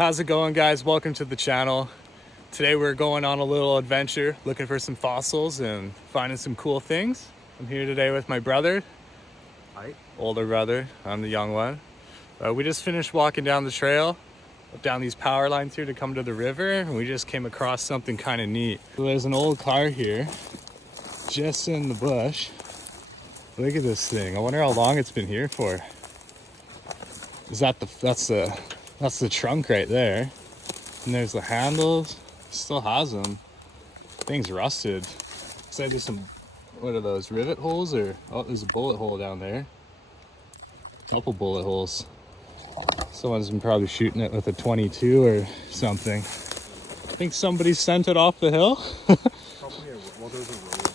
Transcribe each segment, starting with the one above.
How's it going, guys? Welcome to the channel. Today we're going on a little adventure looking for some fossils and finding some cool things. I'm here today with my brother. Hi. Older brother. I'm the young one. We just finished walking down the trail, up down these power lines here to come to the river, and we just came across something kind of neat. So there's an old car here just in the bush. Look at this thing. I wonder how long it's been here for. That's the trunk right there. And there's the handles. Still has them. Thing's rusted. Looks like there's some, what are those, rivet holes? Or, oh, there's a bullet hole down there. Couple bullet holes. Someone's been probably shooting it with a 22 or something. I think somebody sent it off the hill. Probably there's a road.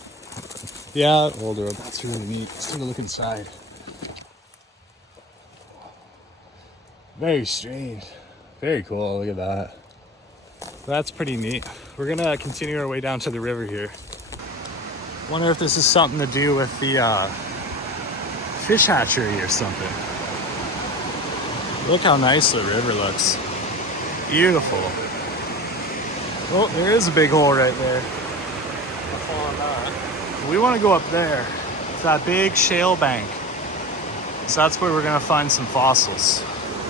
Yeah, old road. That's really neat. Let's take a look inside. Very strange. Very cool. Look at that. That's pretty neat. We're gonna continue our way down to the river here. Wonder if this is something to do with the fish hatchery or something. Look how nice the river looks. Beautiful. Oh, there is a big hole right there. We want to go up there. It's that big shale bank. So that's where we're gonna find some fossils.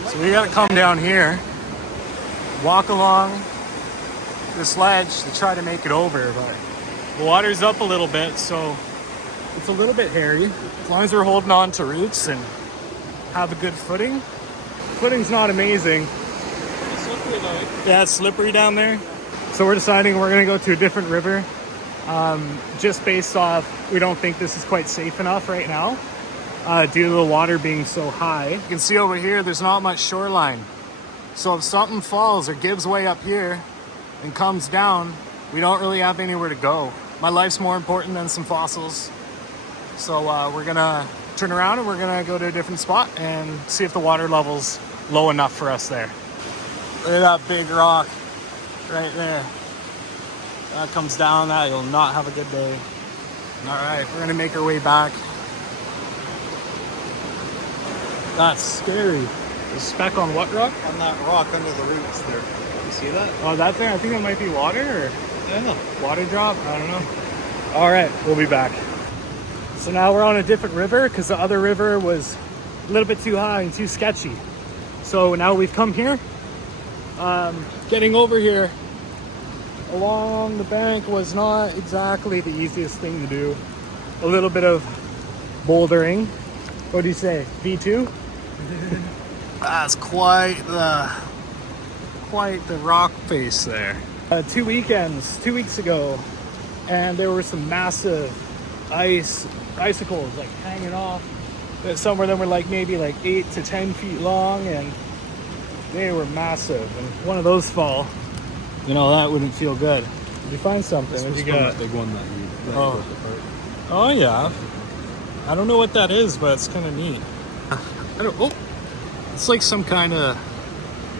So we gotta come down here, walk along this ledge to try to make it over, but the water's up a little bit, so it's a little bit hairy. As long as we're holding on to roots and have a good footing. Footing's not amazing. It's slippery though. Yeah, it's slippery down there. So we're deciding we're gonna go to a different river, just based off, we don't think this is quite safe enough right now, due to the water being so high. You can see over here, there's not much shoreline. So if something falls or gives way up here and comes down, we don't really have anywhere to go. My life's more important than some fossils. So we're gonna turn around and we're gonna go to a different spot and see if the water level's low enough for us there. Look at that big rock right there. That comes down, that you'll not have a good day. All right, we're gonna make our way back. That's scary. A speck on what rock? On that rock under the roots there. You see that? Oh, that thing? I think it might be water or Yeah. water drop. I don't know. All right, we'll be back. So now we're on a different river because the other river was a little bit too high and too sketchy. So now we've come here. Getting over here along the bank was not exactly the easiest thing to do. A little bit of bouldering. What do you say? V2? That's quite the rock face there. 2 weeks ago, and there were some massive icicles like hanging off. Some of them were like maybe like 8 to 10 feet long, and they were massive. And one of those fall, that wouldn't feel good. Did you find something? What did you got? That big one that you Oh. broke apart. Oh yeah. I don't know what that is, but it's kind of neat. It's like some kind of,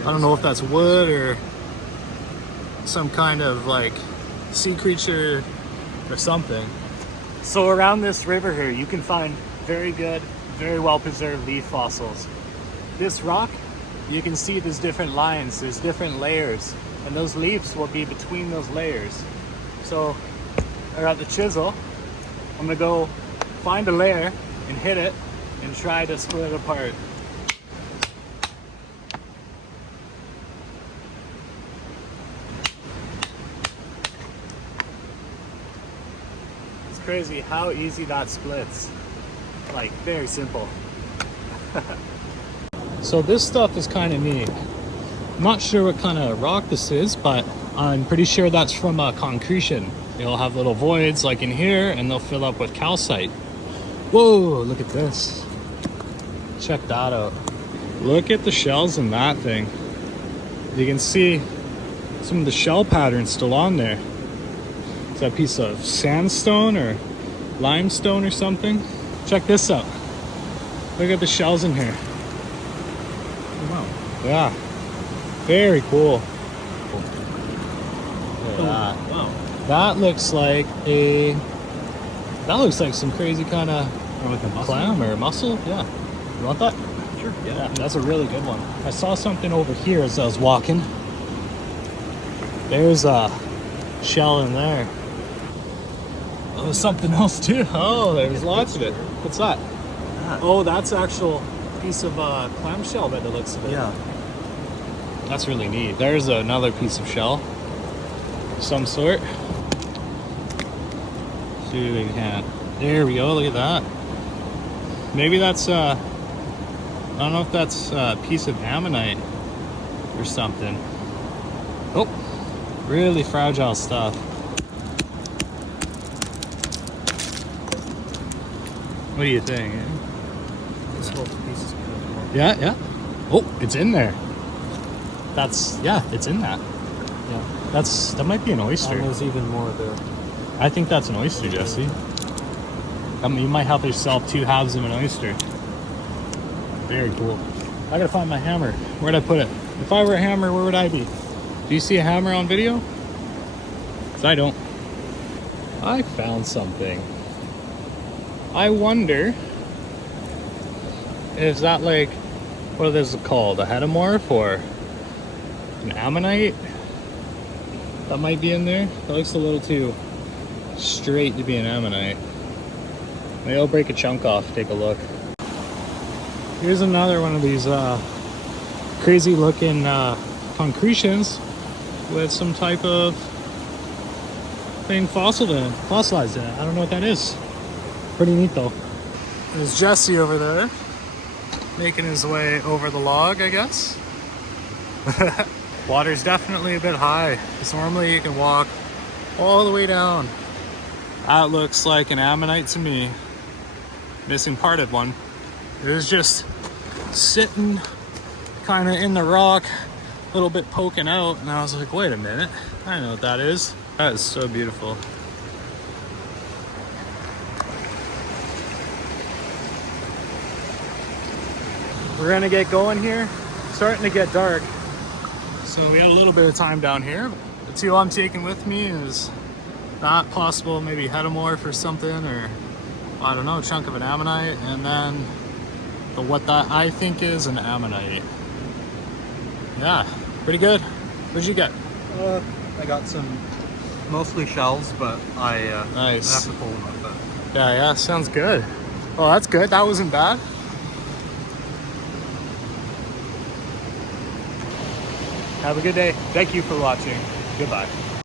I don't know if that's wood or some kind of like sea creature or something. So around this river here, you can find very good, very well preserved leaf fossils. This rock, you can see there's different lines, there's different layers, and those leaves will be between those layers. So I got the chisel. I'm gonna go find a layer and hit it and try to split it apart. It's crazy how easy that splits. Like, very simple. So this stuff is kind of neat. I'm not sure what kind of rock this is, but I'm pretty sure that's from concretion. It'll have little voids like in here, and they'll fill up with calcite. Whoa, look at this. Check that out. Look at the shells in that thing. You can see some of the shell patterns still on there. Is that a piece of sandstone or limestone or something? Check this out. Look at the shells in here. Wow. Yeah. Very cool. Look at that. Wow. That looks like some crazy kind of Or like a muscle. clam or mussel. Yeah. You want that? Sure. Yeah, that's a really good one. I saw something over here as I was walking. There's a shell in there. Oh, there's something else too. Oh, there's lots of it. What's that? Oh, that's actual piece of clamshell by the looks of it. Yeah. That's really neat. There's another piece of shell of some sort. See if we can. There we go, look at that. Maybe that's, I don't know if that's a piece of ammonite or something. Oh, really fragile stuff. What do you think? This whole piece is beautiful. Yeah, yeah. Oh, it's in there. That's, yeah, it's in that. Yeah. That might be an oyster. And there's even more there. I think that's an oyster, Jesse. I mean, you might have yourself 2 halves of an oyster. Very cool. I gotta find my hammer. Where'd I put it? If I were a hammer, where would I be? Do you see a hammer on video? 'Cause I don't. I found something. I wonder, is that like, what is it called? A hedomorph or an ammonite? That might be in there. That looks a little too straight to be an ammonite. Maybe I'll break a chunk off, take a look. Here's another one of these crazy looking concretions with some type of thing fossilized in it. I don't know what that is. Pretty neat though. There's Jesse over there making his way over the log, I guess. Water's definitely a bit high, because normally you can walk all the way down. That looks like an ammonite to me. Missing part of one. It was just sitting kind of in the rock, a little bit poking out, and I was like, wait a minute, I know what that is. That is so beautiful. We're gonna get going here. It's starting to get dark. So we had a little bit of time down here. The 2 I'm taking with me is not possible, maybe hedomorph or something, or I don't know, a chunk of an ammonite, and then what that I think is an ammonite. Yeah, pretty good. What'd you get? I got some mostly shells, but I Nice. have to pull them up. But Yeah, sounds good. Oh, that's good. That wasn't bad. Have a good day. Thank you for watching. Goodbye.